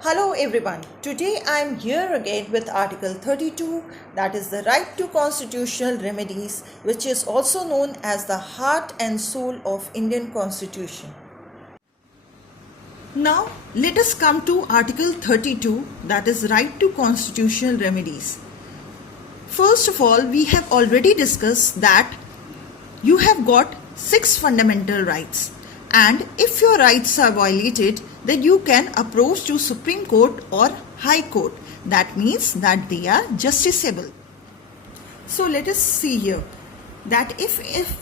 Hello everyone. Today I am here again with Article 32, that is the right to constitutional remedies, which is also known as the heart and soul of Indian Constitution. Now let us come to Article 32, that is right to constitutional remedies. First of all, we have already discussed that you have got 6 fundamental rights, and if your rights are violated, then you can approach to Supreme Court or High Court. That means that they are justiciable. So let us see here that if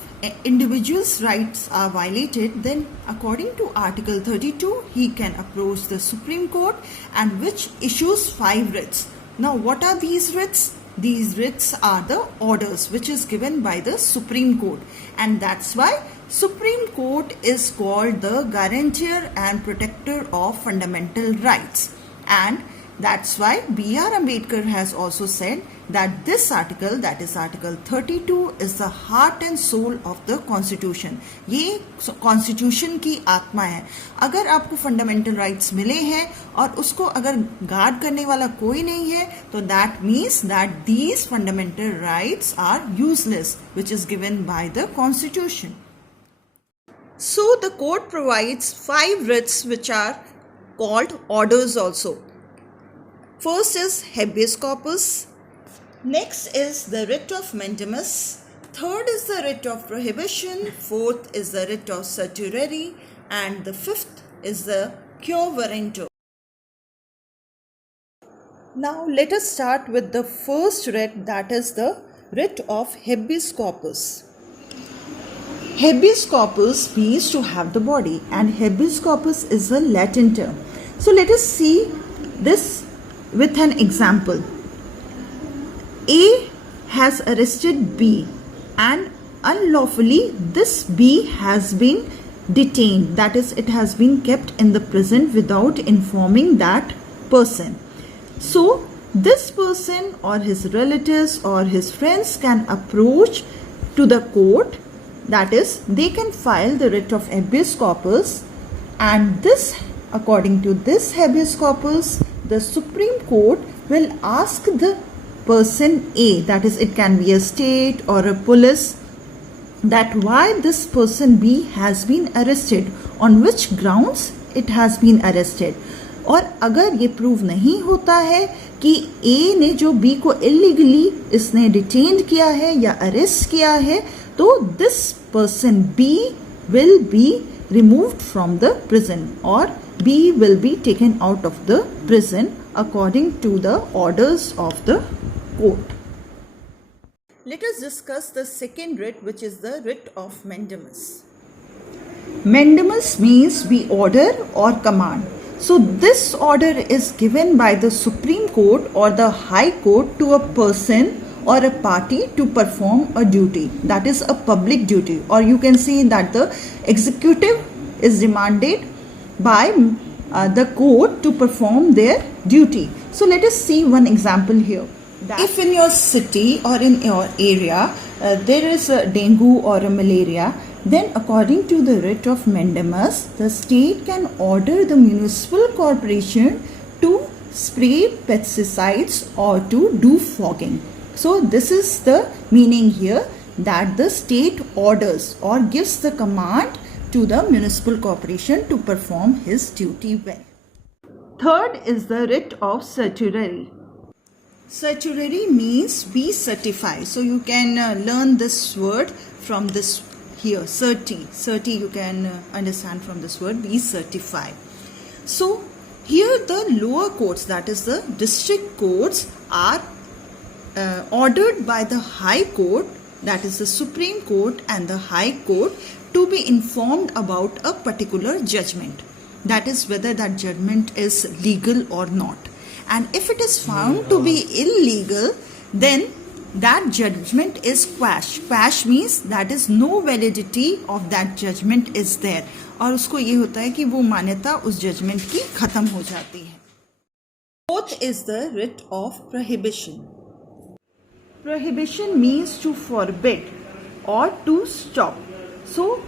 individual's rights are violated, then according to Article 32, he can approach the Supreme Court, and which issues 5 writs. Now what are these writs? These writs are the orders which is given by the Supreme Court, and that's why Supreme Court is called the guarantor and protector of fundamental rights. And that's why B.R. Ambedkar has also said that this article, that is Article 32, is the heart and soul of the Constitution. ये Constitution की आत्मा है. अगर आपको fundamental rights मिले हैं और उसको अगर guard करने वाला कोई नहीं है, तो that means that these fundamental rights are useless, which is given by the Constitution. So the court provides 5 writs which are called orders also. First is habeas corpus. Next is the writ of mandamus. Third is the writ of prohibition. Fourth is the writ of certiorari. And the fifth is the quo warranto. Now let us start with the first writ, that is the writ of habeas corpus. Habeas corpus means to have the body, and habeas corpus is a Latin term. So let us see this with an example. A has arrested B, and unlawfully this B has been detained, that is, it has been kept in the prison without informing that person. So this person or his relatives or his friends can approach to the court, that is, they can file the writ of habeas corpus, and this, according to this habeas corpus, the Supreme Court will ask the person A, that is, it can be a state or a police, that why this person B has been arrested, on which grounds it has been arrested. और अगर ये prove नहीं होता है कि A ने जो B को इलीगली इसने डिटेन किया है या अरेस्ट किया है, तो this person B will be removed from the prison, or B will be taken out of the prison according to the orders of the court. Let us discuss the second writ, which is the writ of mandamus. Mandamus means we order or command. So this order is given by the Supreme Court or the High Court to a person or a party to perform a duty, that is a public duty, or you can say that the executive is demanded by the court to perform their duty. So let us see one example here. If in your city or in your area there is a dengue or a malaria, then according to the writ of mandamus, the state can order the municipal corporation to spray pesticides or to do fogging. So this is the meaning here, that the state orders or gives the command to the municipal corporation to perform his duty well. Third is the writ of certiorari. Certiorari means we certify. So you can learn this word from this here, certi you can understand from this word, we certify. So here the lower courts, that is the district courts, are ordered by the High Court, that is the Supreme Court and the High Court, to be informed about a particular judgment, that is whether that judgment is legal or not. And if it is found to be illegal, then that judgment is quashed. Quash means that is no validity of that judgment is there. और उसको ये होता है कि वो मान्यता उस judgement की खत्म हो जाती है. Fourth is the writ of prohibition. Prohibition means to forbid or to stop. So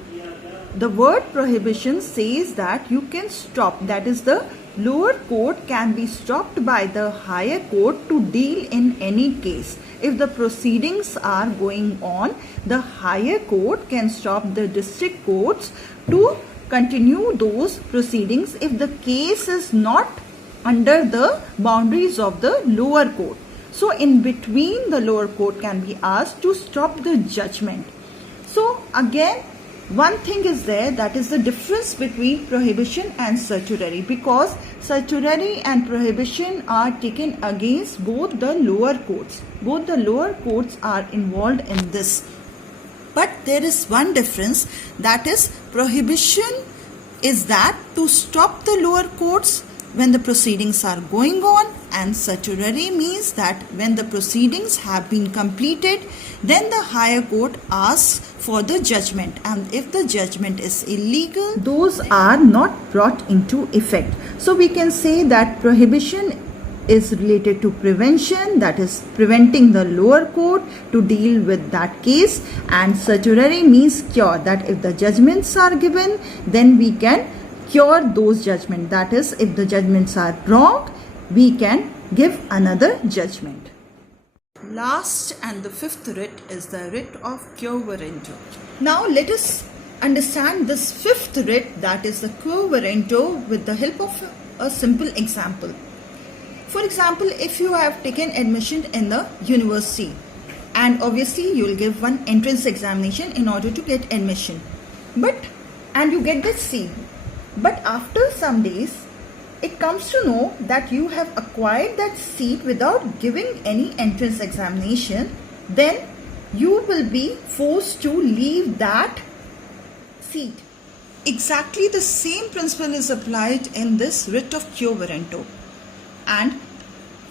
the word prohibition says that you can stop, that is the lower court can be stopped by the higher court to deal in any case. If the proceedings are going on, the higher court can stop the district courts to continue those proceedings if the case is not under the boundaries of the lower court. So in between, the lower court can be asked to stop the judgment. So again, one thing is there, that is the difference between prohibition and certiorari, because certiorari and prohibition are taken against both the lower courts. Both the lower courts are involved in this. But there is one difference, that is prohibition is that to stop the lower courts when the proceedings are going on, and certiorari means that when the proceedings have been completed, then the higher court asks for the judgment, and if the judgment is illegal, those are not brought into effect. So we can say that prohibition is related to prevention, that is preventing the lower court to deal with that case, and certiorari means cure, that if the judgments are given, then we can cure those judgments. That is, if the judgments are wrong, we can give another judgment. Last and the fifth writ is the writ of quo warranto. Now let us understand this fifth writ, that is the quo warranto, with the help of a simple example. For example, if you have taken admission in the university, and obviously you will give one entrance examination in order to get admission, and you get the seat. But after some days, it comes to know that you have acquired that seat without giving any entrance examination, then you will be forced to leave that seat. Exactly the same principle is applied in this writ of quo warranto. And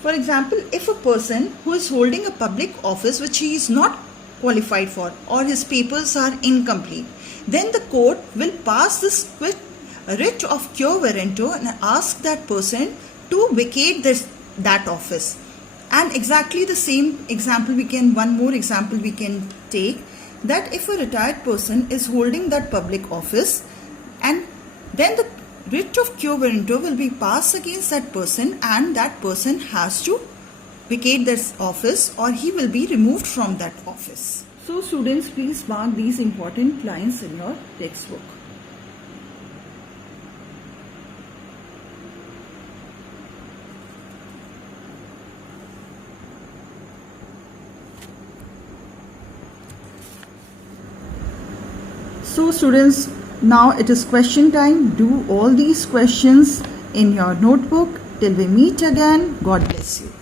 for example, if a person who is holding a public office which he is not qualified for, or his papers are incomplete, then the court will pass this writ of quo warranto and ask that person to vacate that office. And exactly the same example one more example we can take, that if a retired person is holding that public office, and then the writ of quo warranto will be passed against that person, and that person has to vacate this office, or he will be removed from that office. So students, please mark these important lines in your textbook. So students, now it is question time. Do all these questions in your notebook. Till we meet again, God bless you.